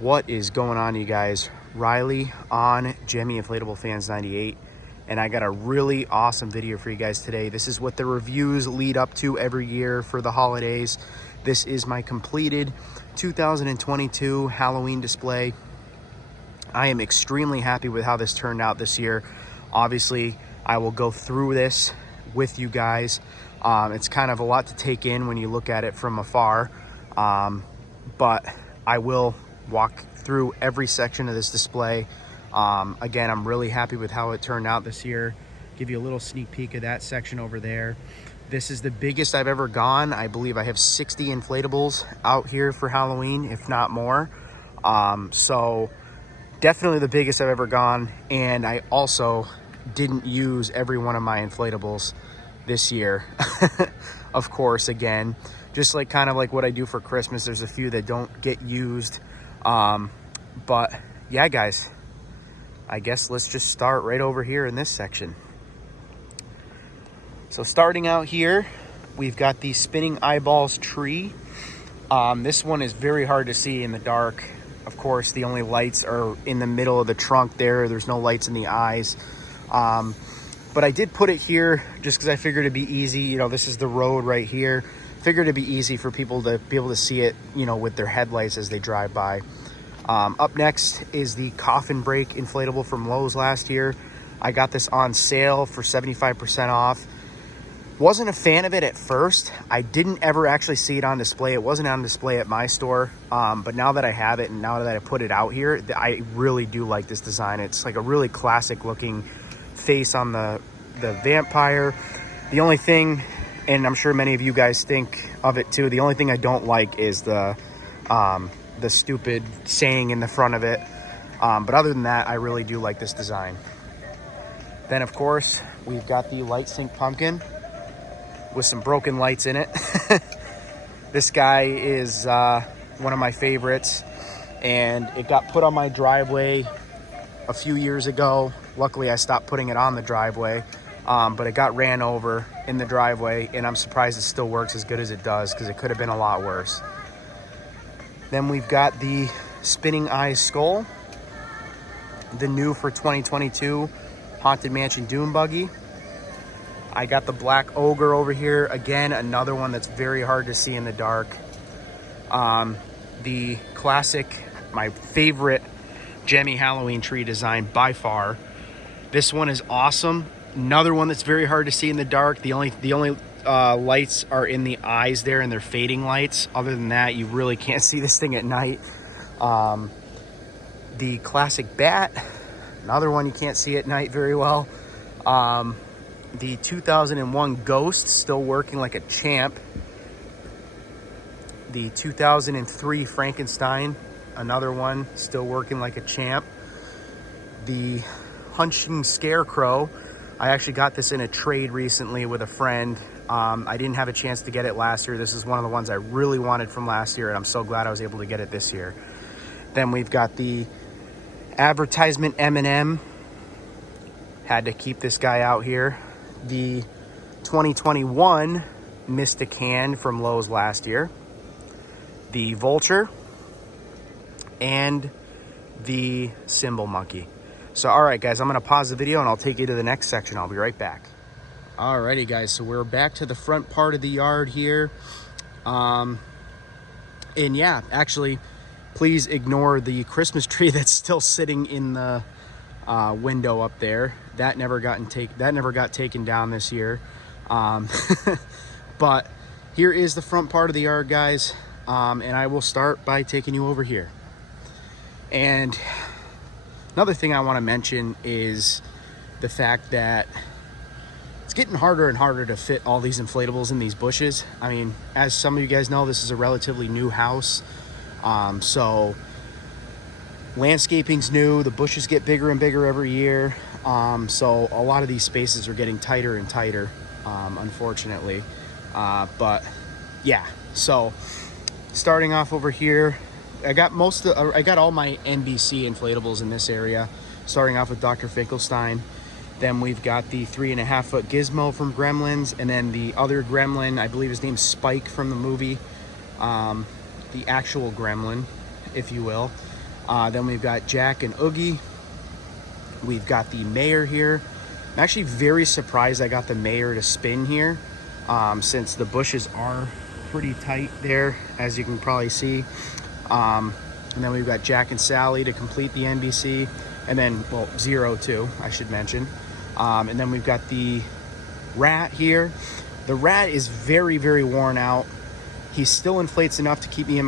What is going on, you guys? Riley on Gemmy Inflatable Fans 98, and I got a really awesome video for you guys today. This is what the reviews lead up to every year for the holidays. This is my completed 2022 Halloween display. I am extremely happy with how this turned out this year. Obviously, I will go through this with you guys. It's kind of a lot to take in when you look at it from afar, but I will walk through every section of this display. Again, I'm really happy with how it turned out this year. Give you a little sneak peek of that section over there. This is the biggest I've ever gone. I believe I have 60 inflatables out here for Halloween, if not more. So definitely the biggest I've ever gone. And I also didn't use every one of my inflatables this year. Of course, again, just like kind of like what I do for Christmas, there's a few that don't get used. But yeah, guys, I guess let's just start right over here in this section. So starting out here, we've got the spinning eyeballs tree. This one is very hard to see in the dark. Of course, the only lights are in the middle of the trunk there. There's no lights in the eyes. But I did put it here just because I figured it'd be easy. You know, this is the road right here. Figured it'd be easy for people to be able to see it, you know, with their headlights as they drive by. Up next is the coffin break inflatable from Lowe's last year. I got this on sale for 75% off. Wasn't a fan of it at first. I didn't ever actually see it on display. It wasn't on display at my store. But now that I have it and now that I put it out here, I really do like this design. It's like a really classic looking face on the vampire. The only thing, and I'm sure many of you guys think of it too, the only thing I don't like is the stupid saying in the front of it. But other than that, I really do like this design. Then of course, we've got the light sync pumpkin with some broken lights in it. This guy is one of my favorites, and it got put on my driveway a few years ago. Luckily, I stopped putting it on the driveway, but it got ran over in the driveway, and I'm surprised it still works as good as it does because it could have been a lot worse. Then we've got the spinning eye skull, the new for 2022 Haunted Mansion Doom Buggy. I got the black ogre over here. Again, another one that's very hard to see in the dark. The classic, my favorite Gemmy Halloween tree design by far. This one is awesome. Another one that's very hard to see in the dark. The only lights are in the eyes there, and they're fading lights. Other than that, you really can't see this thing at night. The classic bat, another one you can't see at night very well. The 2001 Ghost, still working like a champ. The 2003 Frankenstein, another one still working like a champ. The Hunching Scarecrow, I actually got this in a trade recently with a friend. I didn't have a chance to get it last year. This is one of the ones I really wanted from last year, and I'm so glad I was able to get it this year. Then we've got the advertisement M&M. Had to keep this guy out here. The 2021 Mystic Hand from Lowe's last year. The Vulture. And the Symbol Monkey. So, all right, guys, I'm going to pause the video and I'll take you to the next section. I'll be right back. Alrighty, guys, so we're back to the front part of the yard here. And yeah, actually, please ignore the Christmas tree that's still sitting in the window up there. That never got taken down this year. But here is the front part of the yard, guys. And I will start by taking you over here. And another thing I want to mention is the fact that it's getting harder and harder to fit all these inflatables in these bushes. I mean, as some of you guys know, this is a relatively new house. So landscaping's new, the bushes get bigger and bigger every year. So a lot of these spaces are getting tighter and tighter, unfortunately. But yeah, so starting off over here, I got all my NBC inflatables in this area, starting off with Dr. Finkelstein. Then we've got the 3.5-foot Gizmo from Gremlins, and then the other Gremlin, I believe his name's Spike from the movie, the actual Gremlin, if you will. Then we've got Jack and Oogie. We've got the mayor here. I'm actually very surprised I got the mayor to spin here, since the bushes are pretty tight there, as you can probably see. And then we've got Jack and Sally to complete the NBC. And then, well, Zero too, I should mention. And then we've got the rat here. The rat is very, very worn out. He still inflates enough to keep him in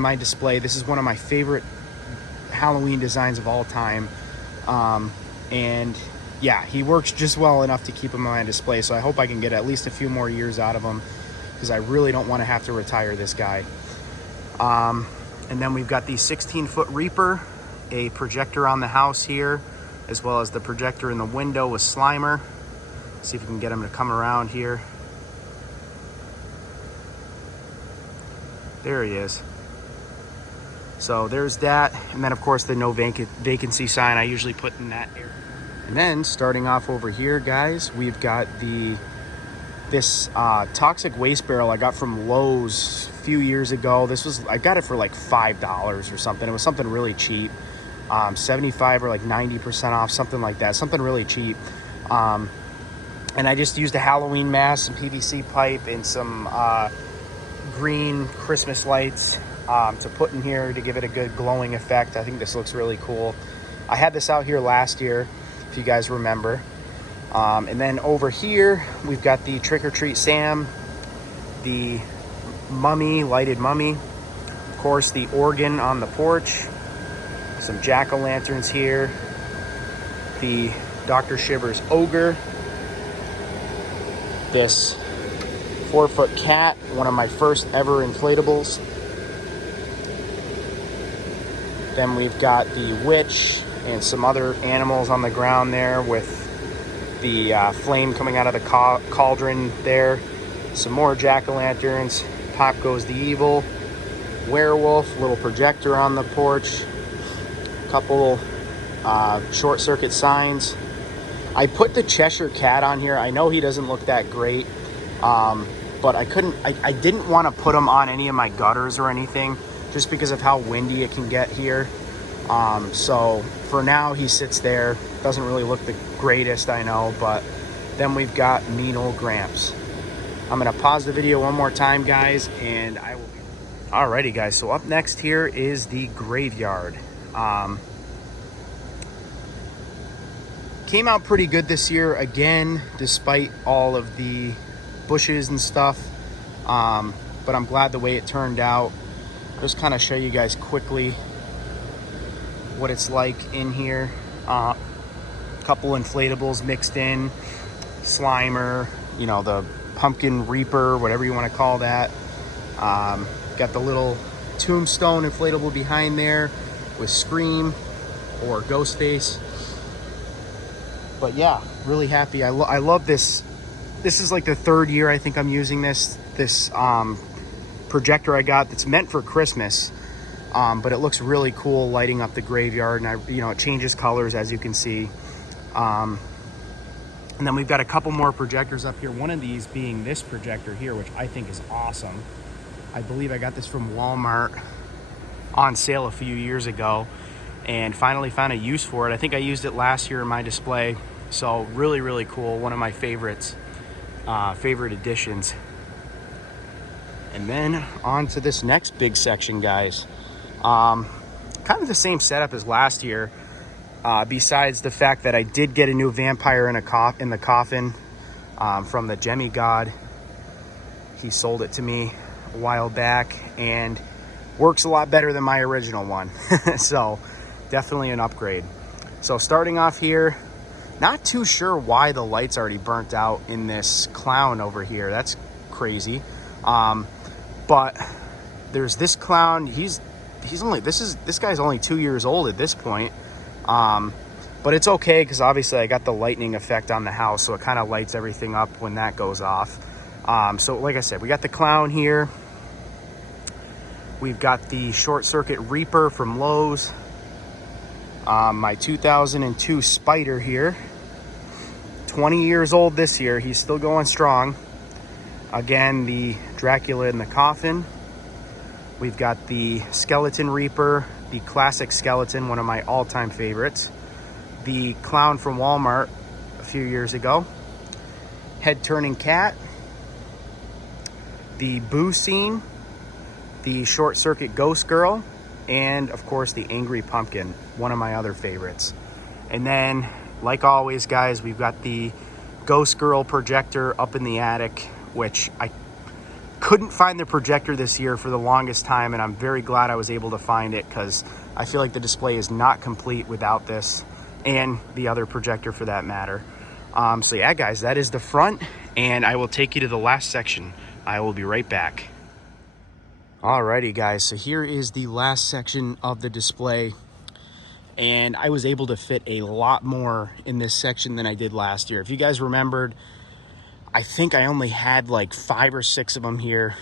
my display. This is one of my favorite Halloween designs of all time. And yeah, he works just well enough to keep him on my display. So I hope I can get at least a few more years out of him, because I really don't want to have to retire this guy. And then we've got the 16-foot Reaper, a projector on the house here, as well as the projector in the window with Slimer. See if we can get him to come around here. There he is. So there's that. And then of course the no vacancy sign I usually put in that area. And then starting off over here, guys, we've got this toxic waste barrel I got from Lowe's a few years ago. I got it for like $5 or something. It was something really cheap. 75 or like 90% off, something like that. Something really cheap. And I just used a Halloween mask, some PVC pipe, and some green Christmas lights to put in here to give it a good glowing effect. I think this looks really cool. I had this out here last year, if you guys remember. And then over here, we've got the Trick or Treat Sam, the mummy, lighted mummy, of course, the organ on the porch, some jack-o'-lanterns here, the Dr. Shivers ogre, this 4-foot cat, one of my first ever inflatables. Then we've got the witch and some other animals on the ground there with the flame coming out of the cauldron there. Some more jack-o'-lanterns. Pop Goes the Evil. Werewolf, little projector on the porch. Couple short circuit signs. I put the Cheshire Cat on here. I know he doesn't look that great, but I didn't want to put him on any of my gutters or anything, just because of how windy it can get here. So for now he sits there. Doesn't really look the greatest, I know, but then we've got mean old Gramps. I'm gonna pause the video one more time, guys, and I will be... Alrighty, guys, so up next here is the graveyard. Came out pretty good this year, again, despite all of the bushes and stuff. But I'm glad the way it turned out. Just kind of show you guys quickly what it's like in here. Couple inflatables mixed in, Slimer, you know, the pumpkin Reaper, whatever you want to call that. Got the little tombstone inflatable behind there with Scream or Ghostface. But yeah, really happy. I love this. This is like the third year I think I'm using this projector I got that's meant for Christmas. But it looks really cool lighting up the graveyard, and it changes colors, as you can see. And then we've got a couple more projectors up here. One of these being this projector here, which I think is awesome. I believe I got this from Walmart on sale a few years ago and finally found a use for it. I think I used it last year in my display. So really, really cool. One of my favorites, favorite additions. And then on to this next big section, guys. Kind of the same setup as last year, besides the fact that I did get a new vampire in the coffin from the Gemmy god. He sold it to me a while back and works a lot better than my original one. So definitely an upgrade. So starting off here, not too sure why the light's already burnt out in this clown over here. That's crazy. But there's this clown. This guy's only 2 years old at this point. But it's okay, because obviously I got the lightning effect on the house, so it kind of lights everything up when that goes off. So like I said, we got the clown here. We've got the short circuit Reaper from Lowe's. My 2002 Spider here. 20 years old this year. He's still going strong. Again, the Dracula in the coffin. We've got the Skeleton Reaper the classic skeleton, one of my all-time favorites, the clown from Walmart a few years ago, head-turning cat, the boo scene, the short circuit ghost girl, and of course the angry pumpkin, one of my other favorites. And then, like always, guys, we've got the ghost girl projector up in the attic, which I couldn't find the projector this year for the longest time, and I'm very glad I was able to find it, because I feel like the display is not complete without this, and the other projector for that matter. So yeah, guys, that is the front, and I will take you to the last section. I will be right back. Alrighty, guys, so here is the last section of the display, and I was able to fit a lot more in this section than I did last year. If you guys remembered, I think I only had like 5 or 6 of them here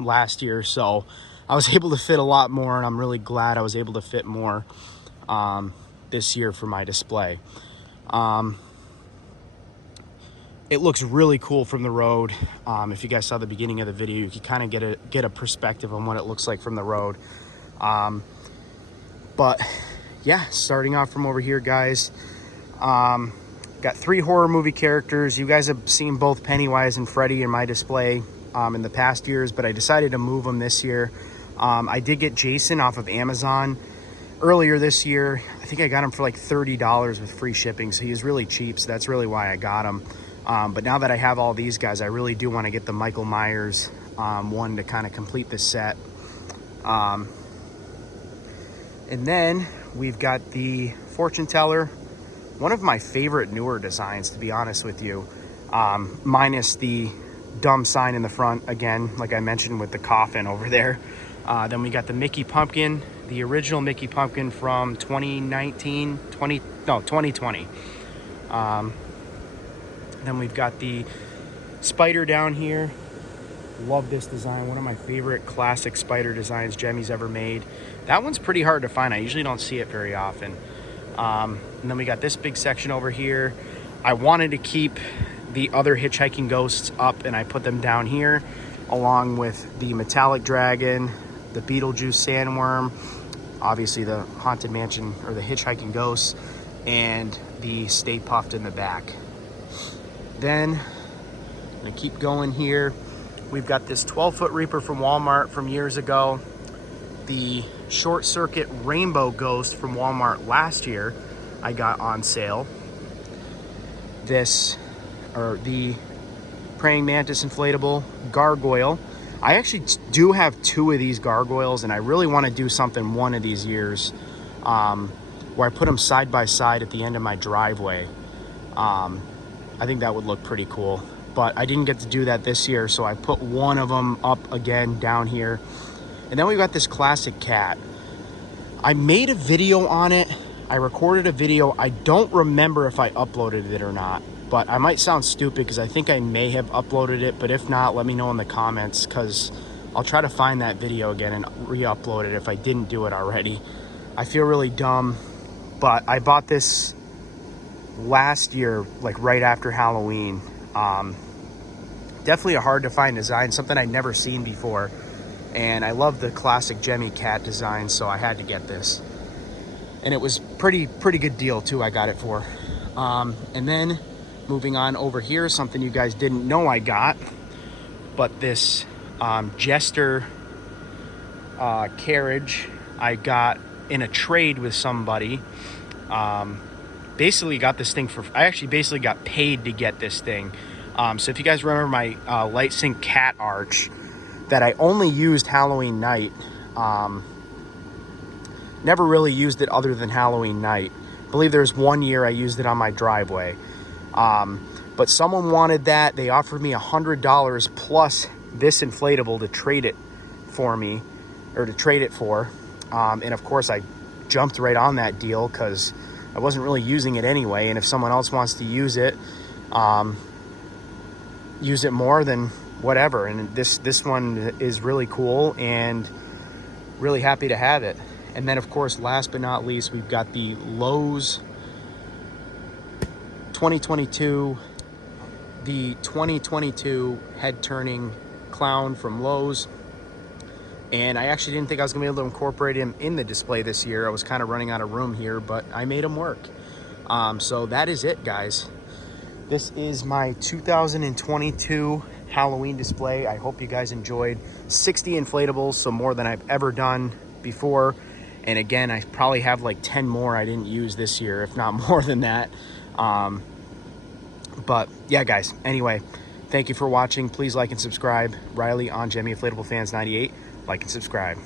last year, so I was able to fit a lot more, and I'm really glad I was able to fit more this year for my display. It looks really cool from the road. If you guys saw the beginning of the video, you could kind of get a perspective on what it looks like from the road. But yeah, starting off from over here, guys, got 3 horror movie characters. You guys have seen both Pennywise and Freddy in my display in the past years, but I decided to move them this year. I did get Jason off of Amazon earlier this year. I think I got him for like $30 with free shipping, so he's really cheap, so that's really why I got him. But now that I have all these guys, I really do want to get the Michael Myers one to kind of complete the set. And then we've got the fortune teller, one of my favorite newer designs, to be honest with you, minus the dumb sign in the front, again, like I mentioned with the coffin over there. Then we got the Mickey Pumpkin, the original Mickey Pumpkin from 2020. Then we've got the spider down here. Love this design, one of my favorite classic spider designs Gemmy's ever made. That one's pretty hard to find. I usually don't see it very often. And then we got this big section over here. I wanted to keep the other hitchhiking ghosts up, and I put them down here, along with the metallic dragon, the Beetlejuice sandworm, obviously the Haunted Mansion or the hitchhiking ghosts, and the Stay Puft in the back. Then I'm gonna keep going here. We've got this 12-foot Reaper from Walmart from years ago, the short circuit rainbow ghost from Walmart last year I got on sale, the praying mantis inflatable gargoyle. I actually do have 2 of these gargoyles, and I really want to do something one of these years where I put them side by side at the end of my driveway. I think that would look pretty cool, but I didn't get to do that this year, so I put one of them up again down here. And then we've got this classic cat. I made a video on it. I recorded a video. I don't remember if I uploaded it or not, but I might sound stupid because I think I may have uploaded it, but if not, let me know in the comments, because I'll try to find that video again and re-upload it if I didn't do it already. I feel really dumb, but I bought this last year, like right after Halloween. Definitely a hard to find design, something I'd never seen before, and I love the classic Gemmy cat design, so I had to get this, and it was pretty good deal too. I got it for. And then moving on over here, something you guys didn't know I got, but this Jester carriage I got in a trade with somebody. Basically got this thing for, I actually basically got paid to get this thing. So if you guys remember my light sync cat arch that I only used Halloween night, never really used it other than Halloween night. I believe there's one year I used it on my driveway. But someone wanted that. They offered me $100 plus this inflatable to trade it for me, or to trade it for. And of course I jumped right on that deal because I wasn't really using it anyway. And if someone else wants to use it more, then whatever. And this one is really cool, and really happy to have it. And then of course, last but not least, we've got the Lowe's 2022, the 2022 head turning clown from Lowe's. And I actually didn't think I was gonna be able to incorporate him in the display this year. I was kind of running out of room here, but I made him work. So that is it, guys. This is my 2022 Halloween display. I hope you guys enjoyed. 60 inflatables, so more than I've ever done before. And again, I probably have like 10 more I didn't use this year, if not more than that. But yeah, guys, anyway, thank you for watching. Please like and subscribe. Riley on Gemmy Inflatable Fans 98. Like and subscribe.